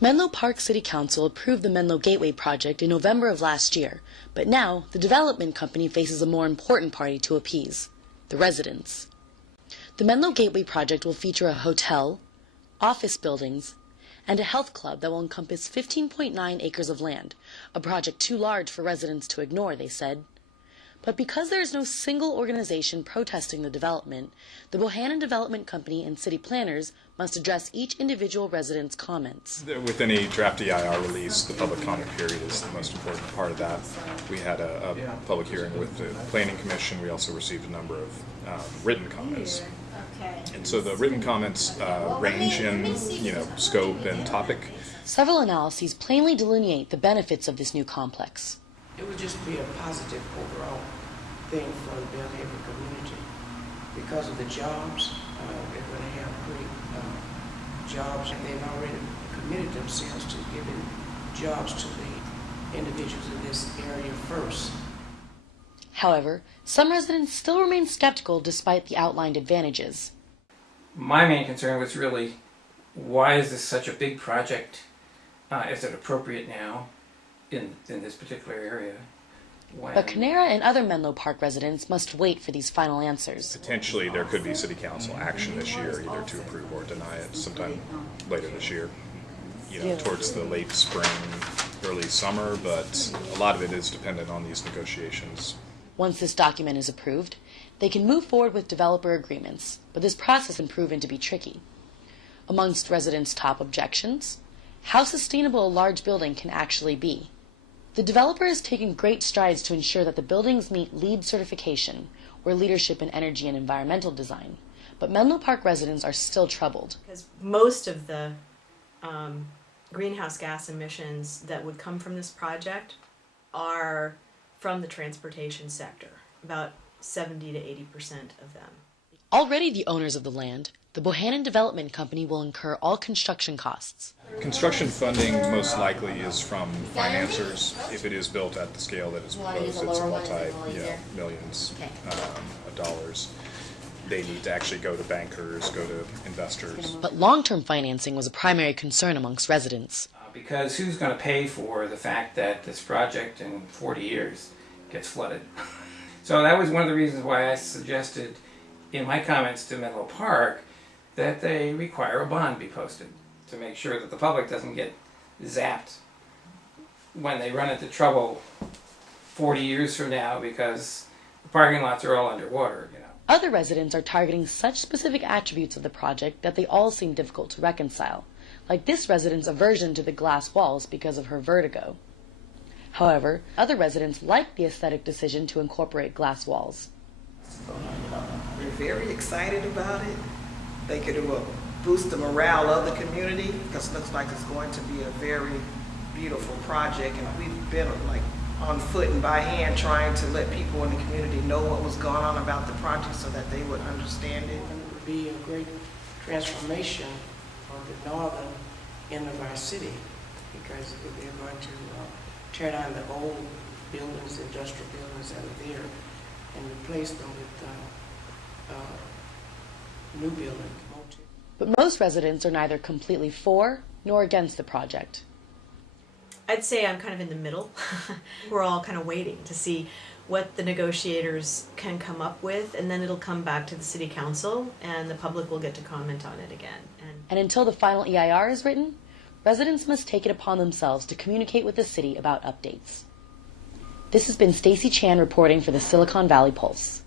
Menlo Park City Council approved the Menlo Gateway Project in November of last year, but now the development company faces a more important party to appease: the residents. The Menlo Gateway Project will feature a hotel, office buildings, and a health club that will encompass 15.9 acres of land, a project too large for residents to ignore, they said. But because there is no single organization protesting the development, the Bohannon Development Company and city planners must address each individual resident's comments. With any draft EIR release, the public comment period is the most important part of that. We had a public hearing with the Planning Commission. We also received a number of written comments. And so the written comments range in, scope and topic. Several analyses plainly delineate the benefits of this new complex. It would just be a positive overall thing for the Belhaven community because of the jobs. They're going to have great jobs, and they've already committed themselves to giving jobs to the individuals in this area first. However, some residents still remain skeptical despite the outlined advantages. My main concern was really, why is this such a big project? Is it appropriate now in this particular area? But Canera and other Menlo Park residents must wait for these final answers. Potentially there could be city council action this year, either to approve or deny it sometime later this year, towards the late spring, early summer, but a lot of it is dependent on these negotiations. Once this document is approved, they can move forward with developer agreements, but this process can prove to be tricky. Amongst residents' top objections, how sustainable a large building can actually be. The developer is taking great strides to ensure that the buildings meet LEED certification, or Leadership in Energy and Environmental Design, but Menlo Park residents are still troubled. Because most of the greenhouse gas emissions that would come from this project are from the transportation sector, about 70 to 80% of them. Already the owners of the land, the Bohannon Development Company will incur all construction costs. Construction funding most likely is from financiers. If it is built at the scale that is proposed, it's multi-millions of dollars. They need to actually go to bankers, go to investors. But long-term financing was a primary concern amongst residents. Because who's going to pay for the fact that this project in 40 years gets flooded? So that was one of the reasons why I suggested in my comments to Menlo Park that they require a bond be posted to make sure that the public doesn't get zapped when they run into trouble 40 years from now because the parking lots are all underwater. Other residents are targeting such specific attributes of the project that they all seem difficult to reconcile, like this resident's aversion to the glass walls because of her vertigo. However, other residents like the aesthetic decision to incorporate glass walls. We're very excited about it. They could boost the morale of the community because it looks like it's going to be a very beautiful project, and we've been on foot and by hand trying to let people in the community know what was going on about the project so that they would understand it. It would be a great transformation for the northern end of our city because they're going to tear down the old buildings, industrial buildings that are there, and replace them with new buildings. But most residents are neither completely for nor against the project. I'd say I'm kind of in the middle. We're all kind of waiting to see what the negotiators can come up with, and then it'll come back to the City Council, and the public will get to comment on it again. And until the final EIR is written, residents must take it upon themselves to communicate with the city about updates. This has been Stacie Chan reporting for the Silicon Valley Pulse.